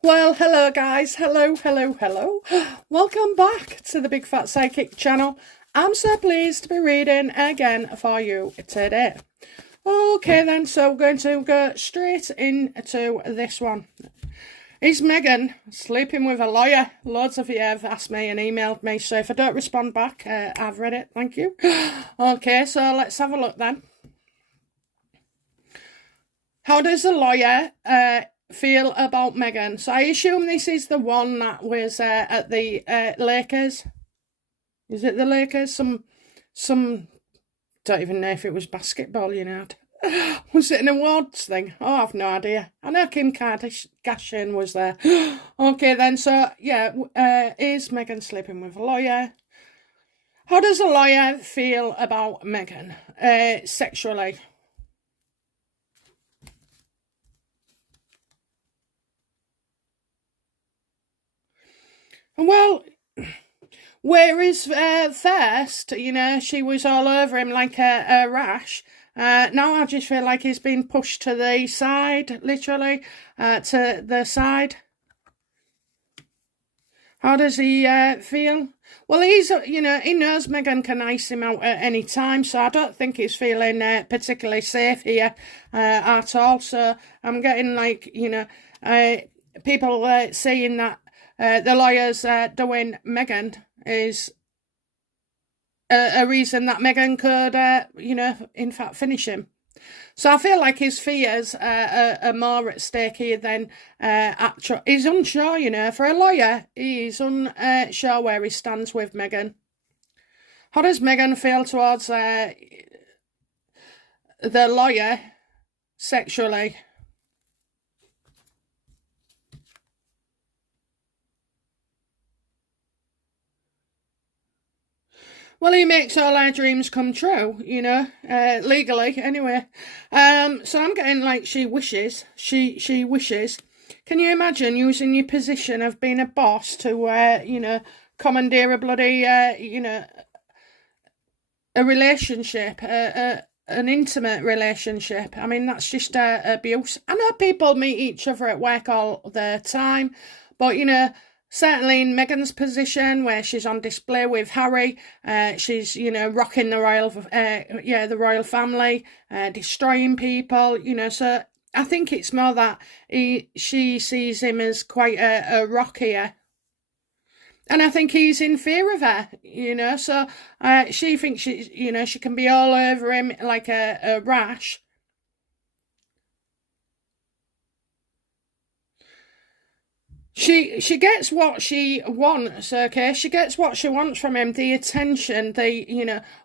Well, hello guys. Hello. Welcome back to the Big Fat Psychic channel. I'm so pleased to be reading again for you today. Okay then, so we're going to go straight into this one. Is Megan sleeping with a lawyer? Loads of you have asked me and emailed me, so if I don't respond back, I've read it, thank you. Okay, so let's have a look then. How does the lawyer feel about Megan? So I assume this is the one that was at the Lakers. Is it the Lakers? Some don't even know if it was basketball, Was it an awards thing? Oh, I've no idea. I know Kim Kardashian was there. Okay then, so yeah, is Megan sleeping with a lawyer? How does a lawyer feel about Megan sexually? Well, whereas first, she was all over him like a rash. Now I just feel like he's been pushed to the side, literally, to the side. How does he feel? Well, he knows Megan can ice him out at any time, so I don't think he's feeling particularly safe here at all. So I'm getting people saying that the lawyers doing Megan is a reason that Megan could, in fact, finish him. So I feel like his fears are more at stake here than actual. He's unsure, for a lawyer, he's unsure where he stands with Megan. How does Megan feel towards the lawyer sexually? Well, he makes all our dreams come true, legally, anyway. So I'm getting like she wishes. She wishes. Can you imagine using your position of being a boss to, commandeer a bloody, a relationship, an intimate relationship? I mean, that's just abuse. I know people meet each other at work all the time, but, certainly in Megan's position, where she's on display with Harry, she's rocking the the royal family, destroying people, So I think it's more that she sees him as quite a rock here, and I think he's in fear of her, So she thinks she can be all over him like a rash. She gets what she wants, okay? She gets what she wants from him, the attention,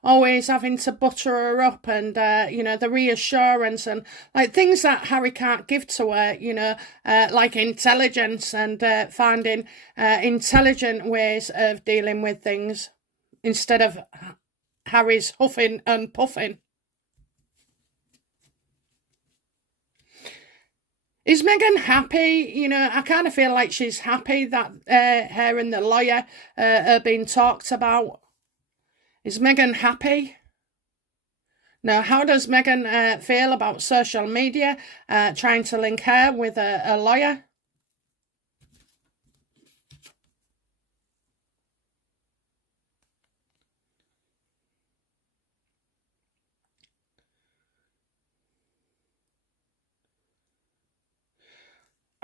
always having to butter her up and, the reassurance and, like, things that Harry can't give to her, like intelligence and finding intelligent ways of dealing with things instead of Harry's huffing and puffing. Is Megan happy? I kind of feel like she's happy that her and the lawyer are being talked about. Is Megan happy? Now, how does Megan feel about social media trying to link her with a lawyer?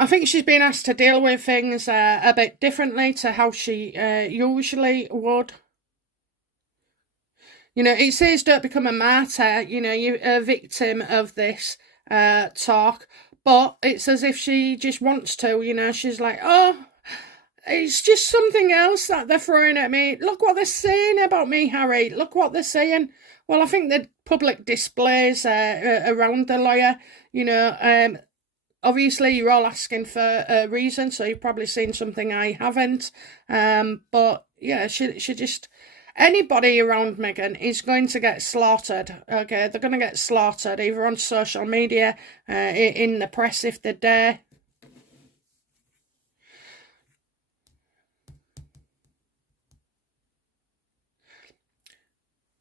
I think she's been asked to deal with things a bit differently to how she usually would. It says don't become a martyr, you're a victim of this talk, but it's as if she just wants to, she's like, oh, it's just something else that they're throwing at me. Look what they're saying about me, Harry. Look what they're saying. Well, I think the public displays around the lawyer, obviously you're all asking for a reason, so you've probably seen something I haven't. But yeah, she just, anybody around Megan is going to get slaughtered. Okay, they're going to get slaughtered either on social media, in the press if they dare.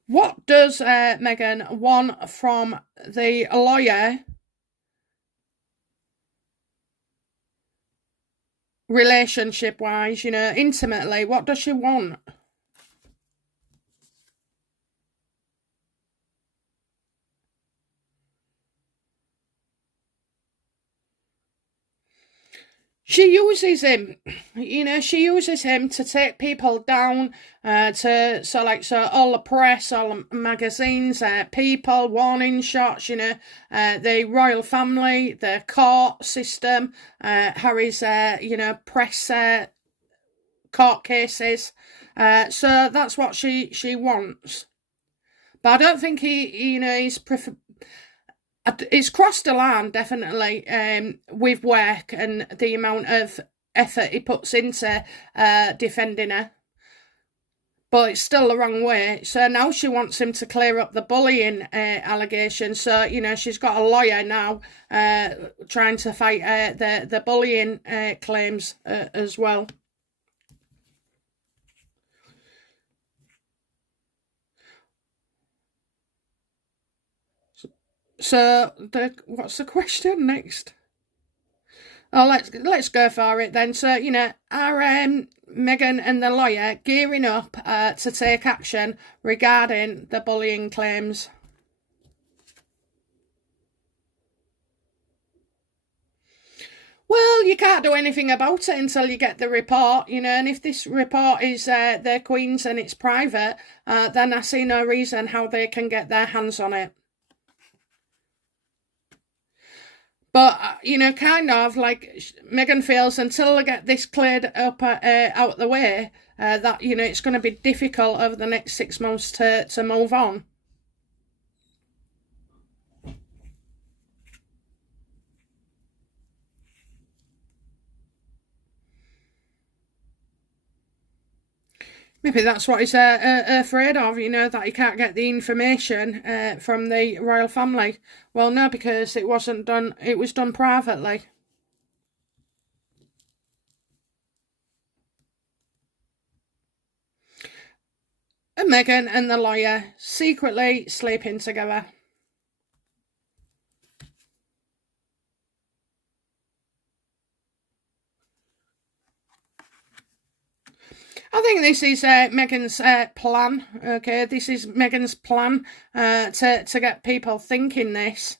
What does Megan want from the lawyer relationship-wise, you know, intimately, what does she want? She uses him, you know, she uses him to take people down, so all the press, all the magazines, people, warning shots, you know, the royal family, the court system, Harry's, you know, press, court cases. So that's what she wants. But I don't think you know, it's crossed the line, definitely, with work and the amount of effort he puts into defending her. But it's still the wrong way. So now she wants him to clear up the bullying allegations. So, you know, she's got a lawyer now trying to fight the bullying claims as well. So, what's the question next? Oh, let's go for it then. So, you know, are Meghan and the lawyer gearing up to take action regarding the bullying claims? Well, you can't do anything about it until you get the report, you know, and if this report is the Queen's and it's private, then I see no reason how they can get their hands on it. But, you know, kind of like Meghan feels until they get this cleared up out the way, that, you know, it's going to be difficult over the next 6 months to move on. Maybe that's what he's afraid of, you know, that he can't get the information from the royal family. Well, no, because it wasn't done, it was done privately. And Meghan and the lawyer secretly sleeping together. I think this is Meghan's plan. Okay, this is Meghan's plan to get people thinking this.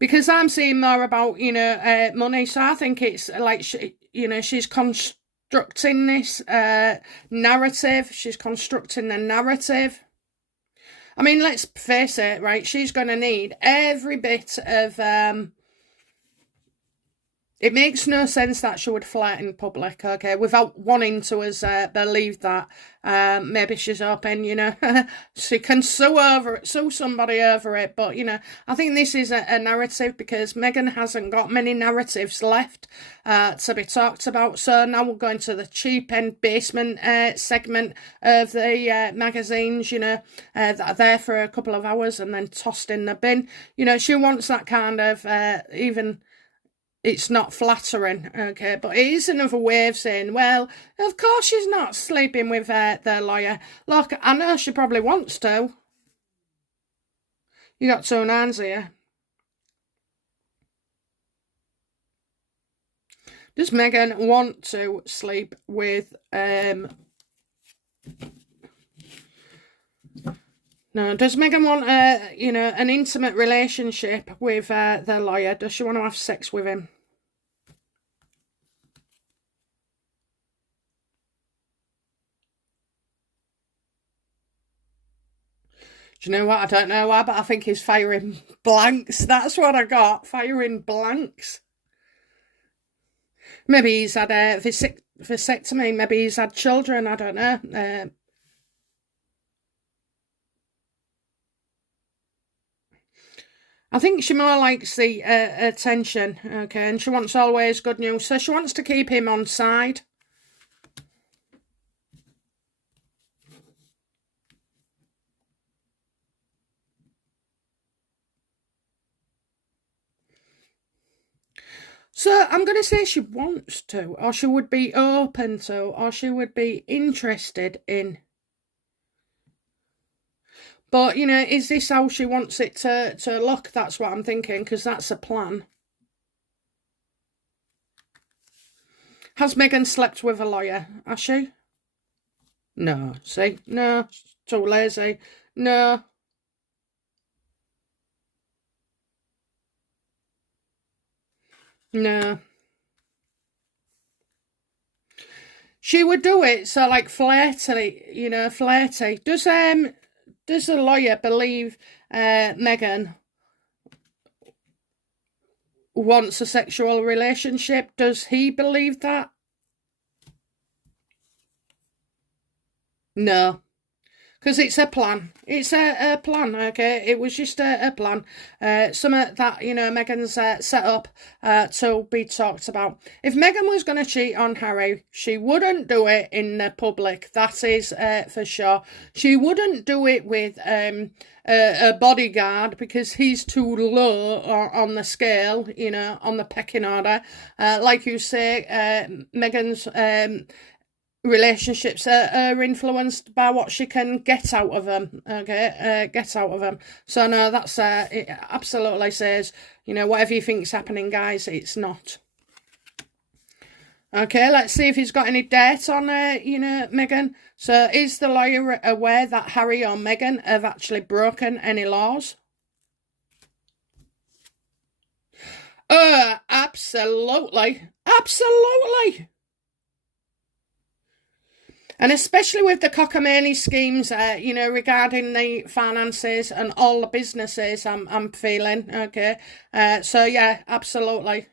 Because I'm seeing more about, you know, money, so I think it's like you know, she's constructing this narrative. She's constructing the narrative. I mean, let's face it, right? She's going to need every bit of it makes no sense that she would flirt in public, okay, without wanting to us believe that. Maybe she's hoping, you know, she can sue somebody over it. But, you know, I think this is a narrative because Meghan hasn't got many narratives left to be talked about. So now we're going to the cheap end basement segment of the magazines, you know, that are there for a couple of hours and then tossed in the bin. You know, she wants that kind of even... It's not flattering, okay, but it is another way of saying, well, of course she's not sleeping with their lawyer. Look, I know she probably wants to. You got two hands here. Does Meghan want to sleep with No, does Meghan want you know, an intimate relationship with their lawyer? Does she want to have sex with him? Do you know what? I don't know why, but I think he's firing blanks. That's what I got. Firing blanks. Maybe he's had a vasectomy. Maybe he's had children. I don't know. I think she more likes the attention, okay, and she wants always good news. So she wants to keep him on side. So I'm going to say she wants to, or she would be open to, or she would be interested in. But, you know, is this how she wants it to look? That's what I'm thinking, because that's a plan. Has Meghan slept with a lawyer? Has she? No. See? No. Too lazy. No. No. She would do it so like flirty, flirty. Does the lawyer believe Meghan wants a sexual relationship? Does he believe that? No. Because it's a plan. It's a plan, okay? It was just a plan. Something that, Meghan's set up to be talked about. If Meghan was going to cheat on Harry, she wouldn't do it in the public. That is for sure. She wouldn't do it with a bodyguard because he's too low on the scale, on the pecking order. Like you say, Meghan's relationships are influenced by what she can get out of them. Get out of them. So no, that's it absolutely says, whatever you think's happening, guys, it's not. Okay, let's see if he's got any dirt on Meghan. So is the lawyer aware that Harry or Meghan have actually broken any laws? Absolutely. Absolutely. And especially with the cockamamie schemes, regarding the finances and all the businesses, I'm feeling, okay? So, yeah, absolutely.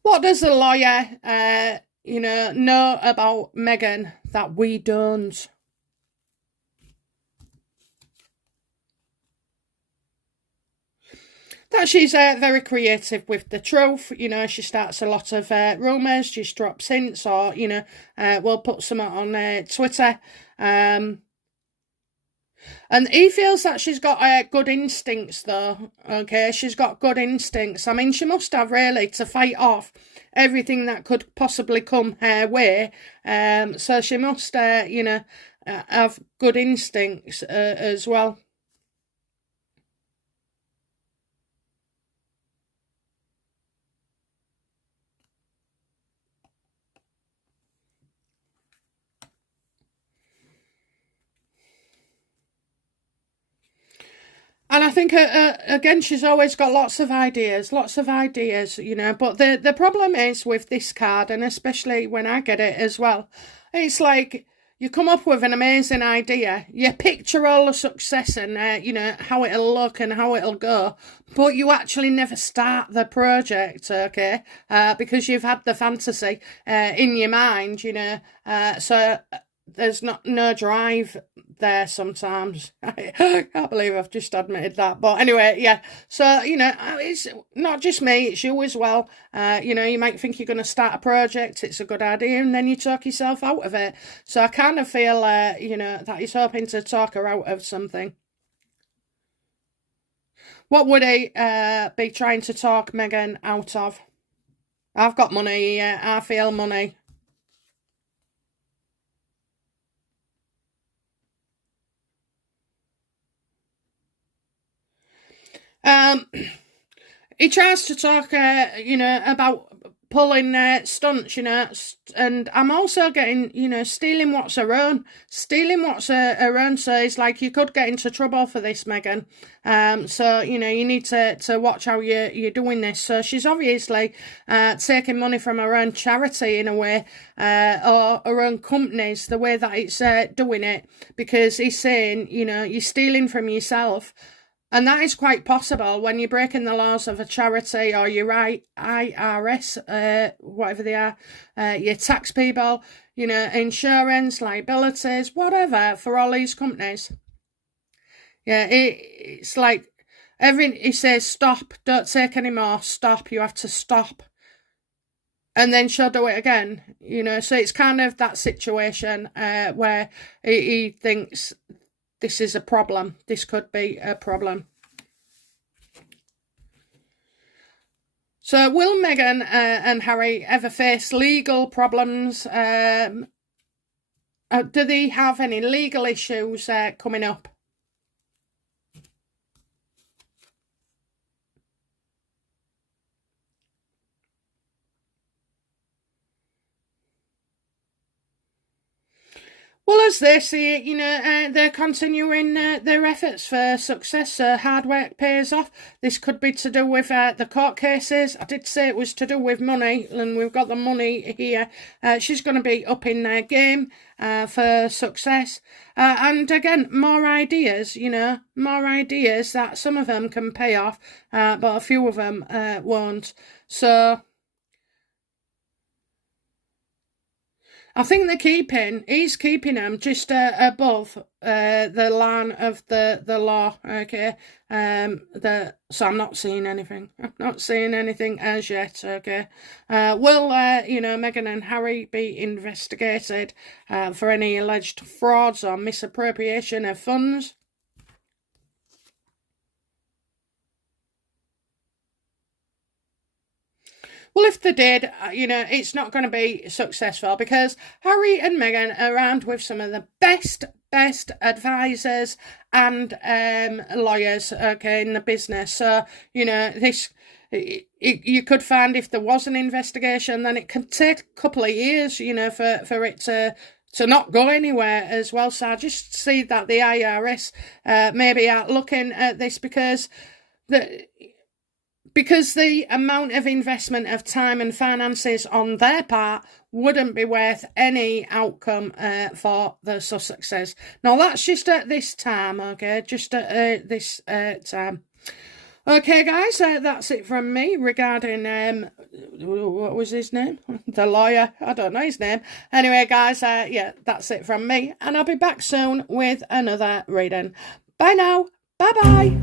What does the lawyer, know about Meghan that we don't? That she's very creative with the truth. She starts a lot of rumours, she drops hints, or, we'll put some on Twitter. And he feels that she's got good instincts, though, okay? She's got good instincts. I mean, she must have, really, to fight off everything that could possibly come her way. So she must, have good instincts as well. And I think, again, she's always got lots of ideas, but the problem is with this card, and especially when I get it as well, it's like you come up with an amazing idea, you picture all the success and, how it'll look and how it'll go, but you actually never start the project, okay, because you've had the fantasy in your mind, so there's no drive there sometimes. I can't believe I've just admitted that. But anyway, yeah. So, it's not just me, it's you as well. You might think you're going to start a project, it's a good idea, and then you talk yourself out of it. So I kind of feel, that he's hoping to talk her out of something. What would he be trying to talk Meghan out of? I've got money, I feel money. He tries to talk, about pulling stunts, and I'm also getting, stealing what's her own, her own. So it's like you could get into trouble for this, Meghan. So you need to watch how you're doing this. So she's obviously taking money from her own charity in a way, or her own companies, the way that it's doing it, because he's saying, you're stealing from yourself. And that is quite possible when you're breaking the laws of a charity or your IRS, whatever they are, your tax people, insurance, liabilities, whatever, for all these companies. Yeah, it's like he says, stop, don't take any more, stop, you have to stop. And then she'll do it again, so it's kind of that situation where he thinks this is a problem. This could be a problem. So will Meghan and Harry ever face legal problems? Do they have any legal issues coming up? Well, as they see it, they're continuing their efforts for success. Hard work pays off. This could be to do with the court cases. I did say it was to do with money, and we've got the money here. She's going to be up in their game for success. And again, more ideas, more ideas that some of them can pay off, but a few of them won't. So I think he's keeping them just above the line of the law, okay? So I'm not seeing anything. I'm not seeing anything as yet, okay? Will, Meghan and Harry be investigated for any alleged frauds or misappropriation of funds? Well, if they did, it's not going to be successful because Harry and Meghan are armed with some of the best advisors and lawyers, okay, in the business. So, this you could find if there was an investigation, then it could take a couple of years, for it to not go anywhere as well. So I just see that the IRS maybe are looking at this because the amount of investment of time and finances on their part wouldn't be worth any outcome for the Sussexes. Now, that's just at this time, okay? Just at this time. Okay, guys, that's it from me regarding, what was his name? The lawyer. I don't know his name. Anyway, guys, yeah, that's it from me. And I'll be back soon with another reading. Bye now. Bye-bye.